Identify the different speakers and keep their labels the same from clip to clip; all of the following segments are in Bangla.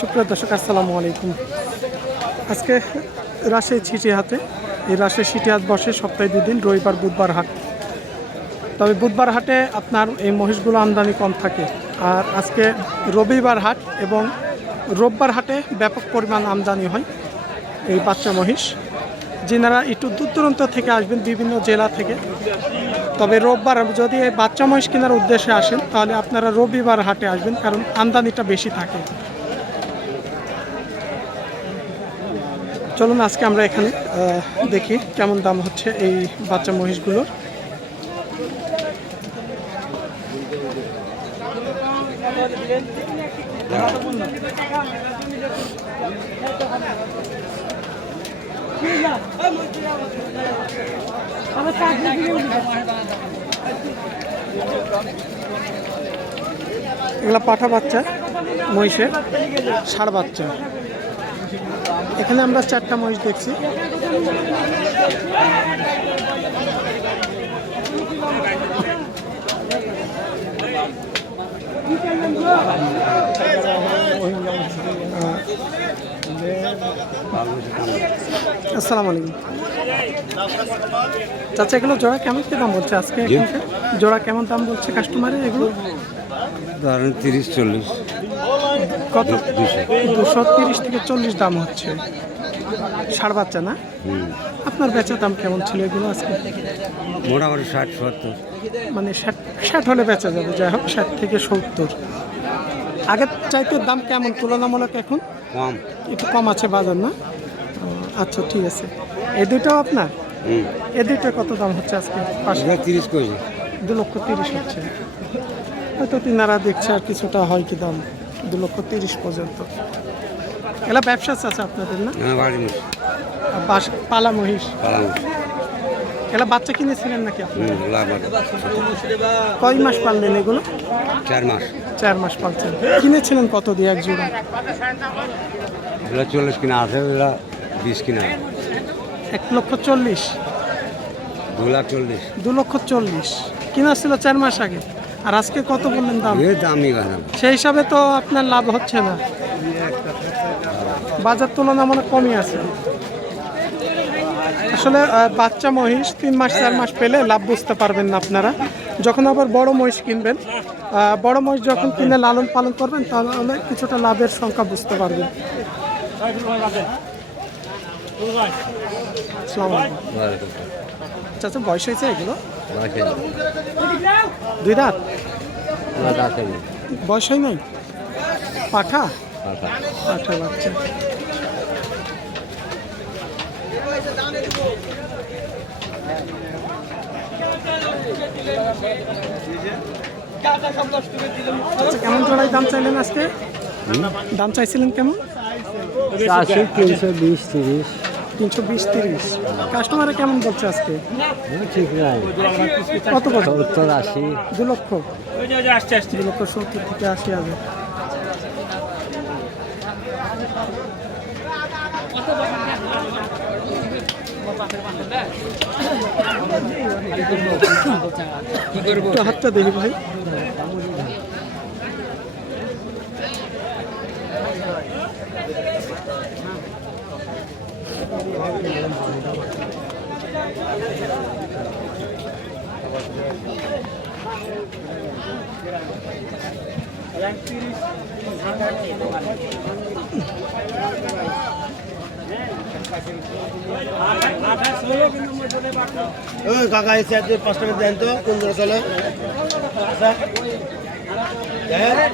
Speaker 1: সুপ্রিয় দর্শক, আসসালামু আলাইকুম। আজকে রাজশাহী ছিটিহাতে এই রাজশাহী ছিটিহাট বসে সপ্তাহে দুদিন রবিবার, বুধবার হাট। তবে বুধবার হাটে আপনার এই মহিষগুলো আমদানি কম থাকে। আর আজকে রবিবার হাট এবং রোববার হাটে ব্যাপক পরিমাণ আমদানি হয় এই বাচ্চা মহিষ। যিনারা একটু দূর দূরান্ত থেকে আসবেন, বিভিন্ন জেলা থেকে। তবে রোববার যদি এই বাচ্চা মহিষ কেনার উদ্দেশ্যে আসেন, তাহলে আপনারা রবিবার হাটে আসবেন, কারণ আমদানিটা বেশি থাকে। চলুন আজকে আমরা এখানে দেখি কেমন দাম হচ্ছে এই বাচ্চা মহিষগুলোর। এগুলা পাঠা বাচ্চা, মহিষের, ষাড় বাচ্চা। এখানে আমরা চারটা মহিষ দেখছি। আসসালামু আলাইকুম। চাচা এগুলো জোড়া কেমন কি দাম বলছে? আজকে জোড়া কেমন দাম বলছে কাস্টমারের এগুলো?
Speaker 2: ধরেন তিরিশ চল্লিশ।
Speaker 1: কত?
Speaker 2: দুশো
Speaker 1: তিরিশ থেকে চল্লিশ দাম হচ্ছে। ষাড় বাচ্চা না? আপনার বেচা দাম কেমন ছিল এগুলো আজকে?
Speaker 2: মোটামুটি ষাট সত্তর।
Speaker 1: মানে ষাট ষাট হলে বেচা যাবে যাই হোক ষাট থেকে সত্তর। আগের চাইতে দাম কেমন? তুলনামূলক এখন?
Speaker 2: কম।
Speaker 1: একটু কম আছে বাজার না? আচ্ছা ঠিক আছে। এই দুইটাও আপনার? এই দুইটা কত দাম হচ্ছে আজকে? পাঁচশো
Speaker 2: তিরিশ কেজি
Speaker 1: দু লক্ষ তিরিশ হচ্ছে। হয়তো তিনারা দেখছে আর কিছুটা হয় কি দাম। দু লক্ষ তিরিশ পর্যন্ত। এলা ব্যবসা আছে আপনাদের না? বাস পালা মহিষ। এলা বাচ্চা কিনেছিলেন নাকি আপনি। কয় মাস পাললেন এগুলো?
Speaker 2: চার মাস।
Speaker 1: চার মাস পালছেন। কিনেছিলেন কত দিয়ে এক জোড়া?
Speaker 2: এগুলো চল্লিশ কিনা আছে এগুলো বিশ কিনা।
Speaker 1: এক লক্ষ চল্লিশ।
Speaker 2: দু লাখ চল্লিশ।
Speaker 1: দু লক্ষ চল্লিশ। কিনা ছিল চার মাস আগে? আর আজকে কত বললেন দাম?
Speaker 2: দামই
Speaker 1: সেই হিসাবে তো আপনার লাভ হচ্ছে না। বাজার তুলনামূলক কমই আছে। আসলে বাচ্চা মহিষ তিন মাস চার মাস পেলে লাভ বুঝতে পারবেন না আপনারা। যখন আবার বড় মহিষ কিনবেন বড় মহিষ যখন কিনে লালন পালন করবেন তাহলে কিছুটা লাভের সংখ্যা বুঝতে পারবেন। চাচা বয়স হয়েছে এগুলো? দুই রাত বয়স হয় নাই? পাঠা পাঠা বাচ্চা। আচ্ছা কেমন জোড়াই দাম চাইলেন আজকে? দাম চাইছিলেন কেমন?
Speaker 3: আশি তিনশো বিশ তিরিশ।
Speaker 1: তিনশো বিশ তিরিশ। কাস্টমারে কেমন বলছে আজকে?
Speaker 3: ঠিক নাই।
Speaker 1: কত কত
Speaker 3: সত্তর আশি।
Speaker 1: দু লক্ষ? দু লক্ষ সত্তর থেকে আশি হাজার। হাতটা দেখি ভাই
Speaker 4: ওই কাকা এসে আজকে পাঁচ টাকা দেন তো কোন ধরে চলে দেন।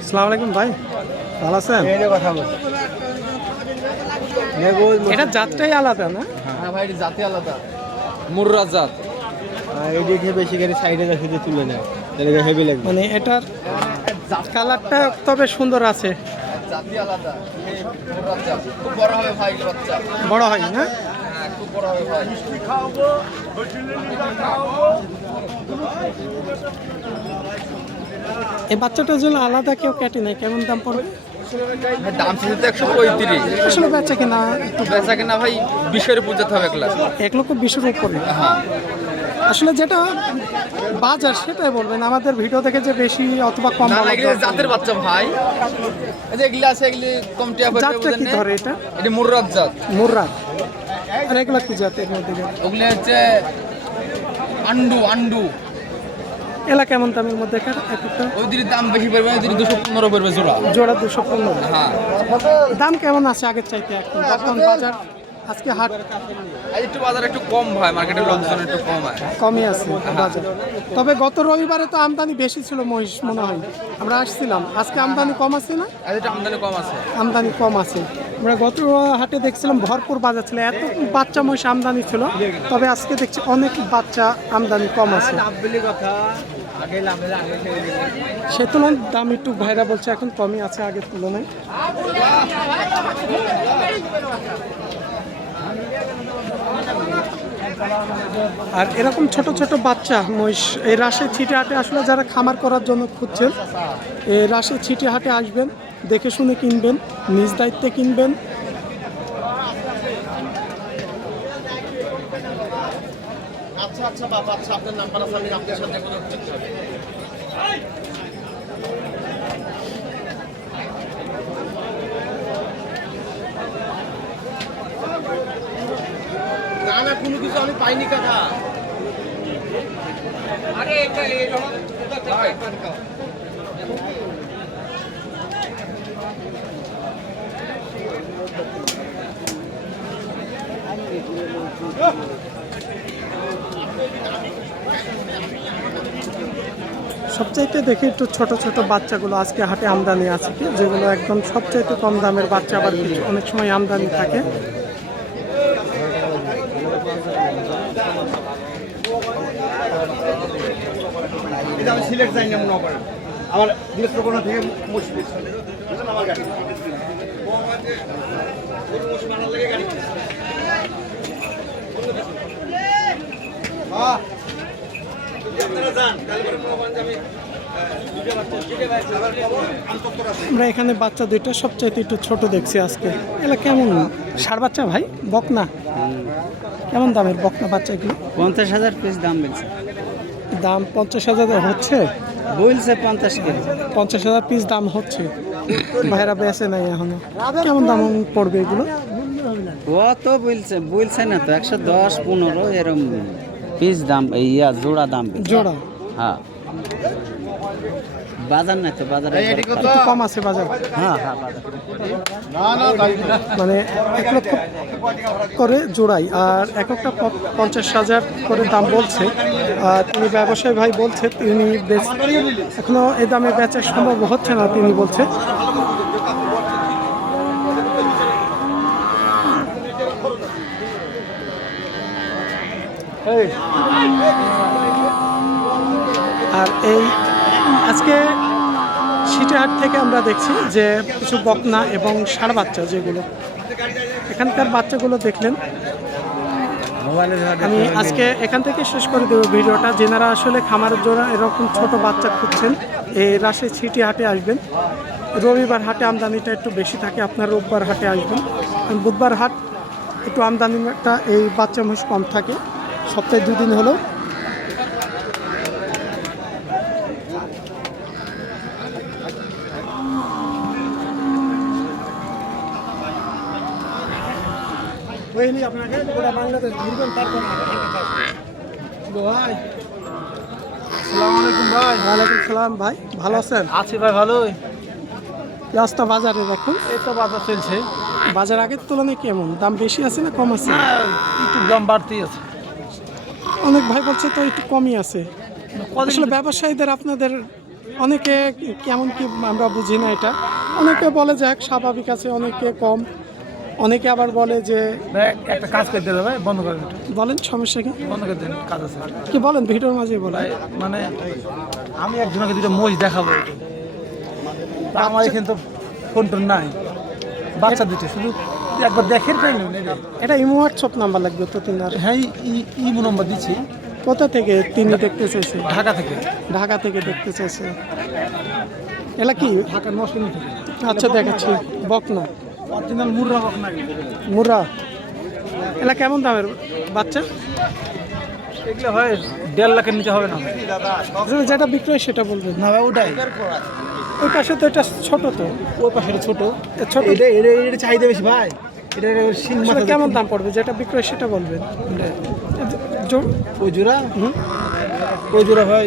Speaker 1: আসসালামু আলাইকুম ভাই ভালো আছেন? এটা জাতটাই আলাদা না?
Speaker 5: হ্যাঁ ভাই এটি জাতি আলাদা। মুর্রা জাত।
Speaker 4: এই দিকে বেশি করে সাইডে রেখে দিয়ে তুলে নেয়। তাহলে হেভি লাগবে।
Speaker 1: মানে এটার কালারটা তবে সুন্দর আছে।
Speaker 5: জাতি। আলাদা বড় হবে ভাই বাচ্চা
Speaker 1: বড় হয় না?
Speaker 5: হ্যাঁ খুব বড় ভাই।
Speaker 1: এই বাচ্চাটার জন্য আলাদা কেউ কেটে নেয় কেমন দাম পড়বে?
Speaker 5: দাম ছিল তো একশো পঁয়ত্রিশ।
Speaker 1: আসলে বেচা কিনা
Speaker 5: বেচা কিনা ভাই বিশের হবে
Speaker 1: এক লক্ষ বিশের উপরে। আসলে যেটা বাজার সেটাই বলবেন আমাদের ভিডিও দেখে যে বেশি অথবা কম
Speaker 5: জাতের বাচ্চা ভাই। এগুলি আছে এগুলি কম টিয়া পড়বে
Speaker 1: জাতটা কি ধরে এটা?
Speaker 5: এটি মুর্রাত জাত।
Speaker 1: এগুলো কি জাতের মধ্যে
Speaker 5: ওগুলি হচ্ছে আন্ডু আন্ডু
Speaker 1: এলা কেমন দামের মধ্যে
Speaker 5: দাম বেশি পড়বে দুশো পনেরো পড়বে জোড়া
Speaker 1: জোড়া দুশো পনেরো
Speaker 5: হ্যাঁ
Speaker 1: দাম কেমন আছে আগের চাইতে এখন বর্তমান বাজার আজকে হাট
Speaker 5: আজ একটু বাজার একটু কম হয় মার্কেটের লোকজন একটু কম হয়
Speaker 1: কমই আছে বাজার তবে গত রবিবারে তো আমদানি বেশি ছিল মহিষ মনে হয়। আমরা আসছিলাম। আজকে আমদানি কম আছে না?
Speaker 5: আমদানি কম আছে।
Speaker 1: আমদানি কম আছে। আমরা গত হাটে দেখছিলাম ভরপুর বাজার ছিল। এত বাচ্চা মহিষ আমদানি ছিল, তবে আজকে দেখছি অনেক বাচ্চা আমদানি কম আছে। সে তুলনায় দাম একটু ভাইরা বলছে, এখন কমই আছে আগের তুলনায়। আর এরকম ছোট ছোট বাচ্চা, মহিষ, এই রাশে ছিটে হাটে আসলে যারা খামার করার জন্য খুঁজছেন, এই রাশে ছিটে হাটে আসবেন, দেখে শুনে কিনবেন, নিজ দায়িত্বে কিনবেন।
Speaker 5: আচ্ছা আচ্ছা বাবা আচ্ছা আপনার নাম্বার আছে, আমি আপনার সাথে কোনো না। কোনো আমি পাইনি আরে এটা
Speaker 1: সবচাইতে দেখি একটু ছোট ছোট বাচ্চাগুলো আজকে হাটে আমদানি আছে কি যেগুলো একদম সবচাইতে কম দামের বাচ্চা আবার কিছু অনেক সময় আমদানি থাকে।
Speaker 4: আমি সিলেট যাই না মনে করেন। আমার নেত্রকোনা থেকে মুশকিল আমার গাড়ি?
Speaker 1: আমরা এখানে বাচ্চা দুইটা সবচাইতে একটু ছোট দেখছি আজকে। এগুলো কেমন সার বাচ্চা ভাই? বকনা? কেমন দামের বকনা বাচ্চা কি
Speaker 3: পঞ্চাশ হাজার পিস দাম বলছে।
Speaker 1: দাম পঞ্চাশ হাজার হচ্ছে?
Speaker 3: বলছে পঞ্চাশ কেজি।
Speaker 1: পঞ্চাশ হাজার পিস দাম হচ্ছে। ভাইরা বেছে নাই এখনও। কেমন দাম পড়বে এগুলো?
Speaker 3: ও তো বলছে বলছে না তো একশো দশ পনেরো এরম পিস দাম ইয়া জোড়া দাম
Speaker 1: জোড়া?
Speaker 3: হ্যাঁ। বাজার না তো বাজারে
Speaker 1: কম আছে বাজার।
Speaker 3: হ্যাঁ হ্যাঁ
Speaker 1: মানে এক লক্ষ করে জোড়াই আর এক একটা পঞ্চাশ হাজার করে দাম বলছে। আর তিনি ব্যবসায়ী ভাই বলছে তিনি এখনও এই দামে বেচা সম্ভব হচ্ছে না তিনি বলছে। আর এই আজকে সিটেহাট থেকে আমরা দেখছি যে কিছু বকনা এবং সার বাচ্চা যেগুলো। এখানকার বাচ্চাগুলো দেখলেন। আমি আজকে এখান থেকে শেষ করে দেবো ভিডিওটা। যেনারা আসলে খামারের জন্য এরকম ছোট বাচ্চা খুঁজছেন, এই রাশে ছিটি হাটে আসবেন। রবিবার হাটে আমদানিটা একটু বেশি থাকে, আপনার রোববার হাটে আসবেন। বুধবার হাট একটু আমদানিটা এই বাচ্চা মহিষ কম থাকে। সপ্তাহে দুদিন হলেও আপনাকে গোটা বাংলাদেশ ঘুরবেন তারপর ভাই।
Speaker 4: আসসালামু আলাইকুম ভাই।
Speaker 1: ওয়ালাইকুম সালাম ভাই ভালো আছেন?
Speaker 4: আছি ভাই ভালোই।
Speaker 1: রাস্তা বাজারে দেখুন
Speaker 4: এই তো বাজার চলছে।
Speaker 1: বাজার আগের তুলনায় কেমন? দাম বেশি আছে না কম আছে?
Speaker 4: একটু দাম বাড়তি আছে।
Speaker 1: অনেক ভাই বলছে তো একটু কমই আছে। আসলে ব্যবসায়ীদের আপনাদের অনেকে কেমন কি আমরা বুঝি না এটা। অনেকে বলে যাক স্বাভাবিক আছে অনেকে কম। অনেকে আবার বলে যে
Speaker 4: একটা কাজ করতে হবে বন্ধ করে
Speaker 1: বলেন সমস্যা কি?
Speaker 4: বন্ধ করে দিন কাজ আছে।
Speaker 1: কি বলেন ভিডিওর মাঝে
Speaker 4: বলে মানে আমি একজনকে দুটো মোজ দেখাবো আমার এখানে তো ফোন টোন নাই। বাচ্চা দুটো শুধু একবার দেখেন
Speaker 1: এটা ইমো হোয়াটসঅ্যাপ নাম্বার লাগবে তো তিনার
Speaker 4: হ্যাঁ ই ইমো নম্বর দিচ্ছি।
Speaker 1: কোথা থেকে তিনি দেখতে চেয়েছে
Speaker 4: ঢাকা থেকে।
Speaker 1: ঢাকা থেকে দেখতে চেয়েছে এলা কি?
Speaker 4: ঢাকা থেকে।
Speaker 1: আচ্ছা দেখাচ্ছি। বকনা।
Speaker 4: অরিজিনাল মুর্রা বক না
Speaker 1: মুরা এলা কেমন দামের বাচ্চা?
Speaker 4: এগুলো হয় দেড় লাখের নিচে হবে না।
Speaker 1: যেটা বিক্রয় সেটা বলবেন
Speaker 4: না ওটাই।
Speaker 1: ওই পাশে তো এটা ছোট তো।
Speaker 4: ওই পাশে ছোট।
Speaker 1: ছোট।
Speaker 4: এটা এটা চাহিদা বেশি ভাই। এটা
Speaker 1: আসলে
Speaker 4: মাথা
Speaker 1: কেমন দাম পড়বে? যেটা বিক্রয় সেটা বলবেন
Speaker 4: ওই জোড়া ওই জোড়া ভাই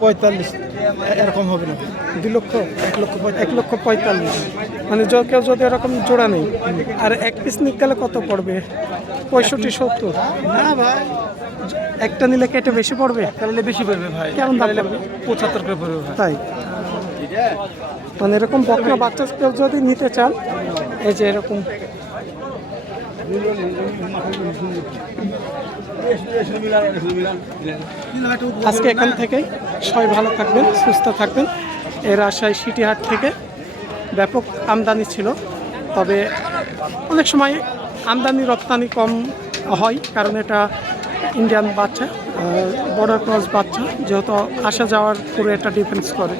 Speaker 4: পঁয়তাল্লিশ। এরকম হবে না।
Speaker 1: দুই লক্ষ এক লক্ষ এক লক্ষ পঁয়তাল্লিশ। মানে কেউ যদি এরকম জোড়া নেই আর এক পিস নিতে গেলে কত পড়বে? পঁয়ষট্টি সত্তর?
Speaker 4: না ভাই।
Speaker 1: একটা নিলে কেটে বেশি পড়বে?
Speaker 4: তাহলে বেশি পড়বে ভাই।
Speaker 1: কেমন দাম
Speaker 4: পঁচাত্তর করে পড়বে
Speaker 1: তাই? মানে এরকম বকনা বাচ্চা কেউ যদি নিতে চান এই যে এরকম। আজকে এখান থেকেই সবাই ভালো থাকবেন সুস্থ থাকবেন। এর আশায় সিটিহাট থেকে ব্যাপক আমদানি ছিল। তবে অনেক সময় আমদানি রপ্তানি কম হয় কারণ এটা ইন্ডিয়ান বাচ্চা বর্ডার ক্রস বাচ্চা, যেহেতু আসা যাওয়ার পুরো এটা ডিফেন্স করে।